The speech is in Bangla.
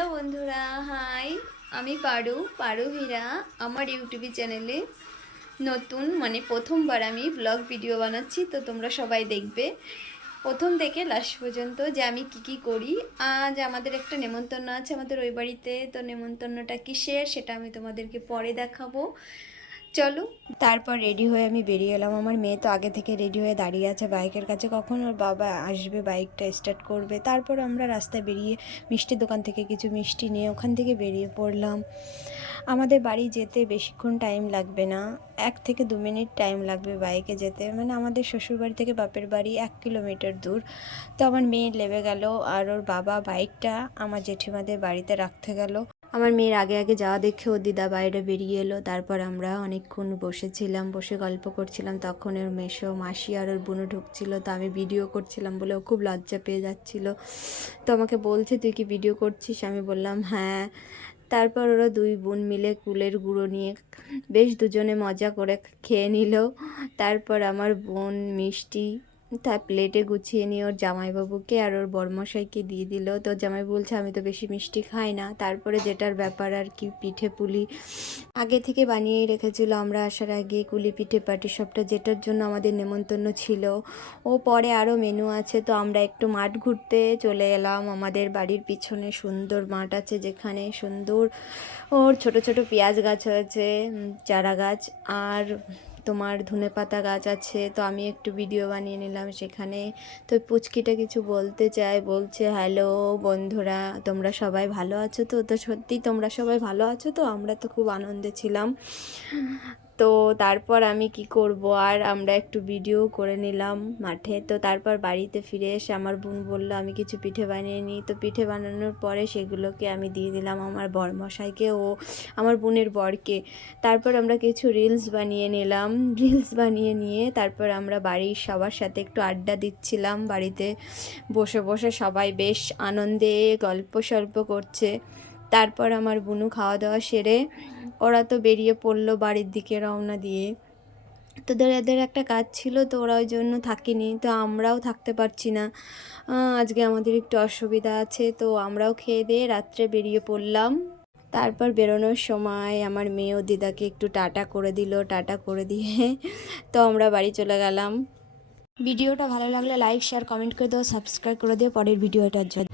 হ্যালো বন্ধুরা, হাই। আমি পারু হীরা। আমার ইউটিউব চ্যানেলে নতুন প্রথমবার আমি ব্লগ ভিডিও বানাচ্ছি, তো তোমরা সবাই দেখবে প্রথম থেকে লাস্ট পর্যন্ত যে আমি কি করি। আজ আমাদের একটা নেমন্তন্ন আছে আমাদের ওই বাড়িতে, তো নেমন্তন্নটা কিসের সেটা আমি তোমাদেরকে পরে দেখাবো। চলো। তারপর রেডি হয়ে আমি বেরিয়ে এলাম। আমার মেয়ে তো আগে থেকে রেডি হয়ে দাঁড়িয়ে আছে বাইকের কাছে, কখন ওর বাবা আসবে বাইকটা স্টার্ট করবে। তারপর আমরা রাস্তায় বেরিয়ে মিষ্টির দোকান থেকে কিছু মিষ্টি নিয়ে ওখান থেকে বেরিয়ে পড়লাম। আমাদের বাড়ি যেতে বেশিক্ষণ টাইম লাগবে না, 1 থেকে 2 মিনিট টাইম লাগবে বাইকে যেতে। আমাদের শ্বশুরবাড়ি থেকে বাপের বাড়ি 1 কিলোমিটার দূর। তো আমার মেয়ে লেবে গেল আর ওর বাবা বাইকটা আমার জেঠিমাদের বাড়িতে রাখতে গেল। আমার মেয়ের আগে আগে যাওয়া দেখে ওর দিদা বাইরে বেরিয়ে এলো। তারপর আমরা অনেকক্ষণ বসেছিলাম, বসে গল্প করছিলাম। তখন ওর মেসো মাসি আর ওর বোনও ঢুকছিল, তো আমি ভিডিও করছিলাম বলে ও খুব লজ্জা পেয়ে যাচ্ছিল। তো আমাকে বলছে, তুই কি ভিডিও করছিস? আমি বললাম হ্যাঁ। তারপর ওরা দুই বোন মিলে কুলের গুঁড়ো নিয়ে বেশ দুজনে মজা করে খেয়ে নিল। তারপর আমার বোন মিষ্টি তার প্লেটে গুছিয়ে নিয়ে ওর জামাইবাবুকে আর ওর বড়মশাইকে দিয়ে দিল। তো জামাই বলছে আমি তো বেশি মিষ্টি খাই না। তারপরে যেটার ব্যাপার আর কি, পিঠে পুলি আগে থেকে বানিয়েই রেখেছিল আমরা আসার আগে, কুলি পিঠে পাটি সবটা, যেটার জন্য আমাদের নেমন্তন্ন ছিল। ও পরে আরও মেনু আছে। তো আমরা একটু মাঠ ঘুরতে চলে এলাম। আমাদের বাড়ির পিছনে সুন্দর মাঠ আছে, যেখানে সুন্দর ওর ছোট ছোট পেঁয়াজ গাছ হয়েছে, চারা গাছ, আর তোমার ধনেপাতা গাছ আছে। তো আমি একটু ভিডিও বানিয়ে নিলাম সেখানে। তো পুচকিটা কিছু বলতে চায়, বলছে হ্যালো বন্ধুরা, তোমরা সবাই ভালো আছো তো? তো সত্যি তোমরা সবাই ভালো আছো তো? আমরা তো খুব আনন্দে ছিলাম। তো তারপর আমি কি করব, আর আমরা একটু ভিডিও করে নিলাম মাঠে। তো তারপর বাড়িতে ফিরে এসে আমার বোন বললো আমি কিছু পিঠে বানিয়ে নিই। তো পিঠে বানানোর পরে সেগুলোকে আমি দিয়ে দিলাম আমার বরমশাইকে ও আমার বোনের বরকে। তারপর আমরা কিছু রিলস বানিয়ে নিলাম। রিলস বানিয়ে নিয়ে তারপর আমরা বাড়ির সবার সাথে একটু আড্ডা দিচ্ছিলাম। বাড়িতে বসে বসে সবাই বেশ আনন্দে গল্প সল্প করছে। তারপর আমার বুনু খাওয়া দাওয়া সেরে ওরা তো বেরিয়ে পড়লো বাড়ির দিকে রওনা দিয়ে। তো এদের একটা কাজ ছিল, তো ওরা ওই জন্য থাকেনি। তো আমরাও থাকতে পারছি না, আজকে আমাদের একটু অসুবিধা আছে। তো আমরাও খেয়ে দিয়ে রাত্রে বেরিয়ে পড়লাম। তারপর বেরোনোর সময় আমার মেয়ে ও দিদাকে একটু টাটা করে দিল। টাটা করে দিয়ে তো আমরা বাড়ি চলে গেলাম। ভিডিওটা ভালো লাগলে লাইক শেয়ার কমেন্ট করে দিও, সাবস্ক্রাইব করে দিও পরের ভিডিওটার জন্য।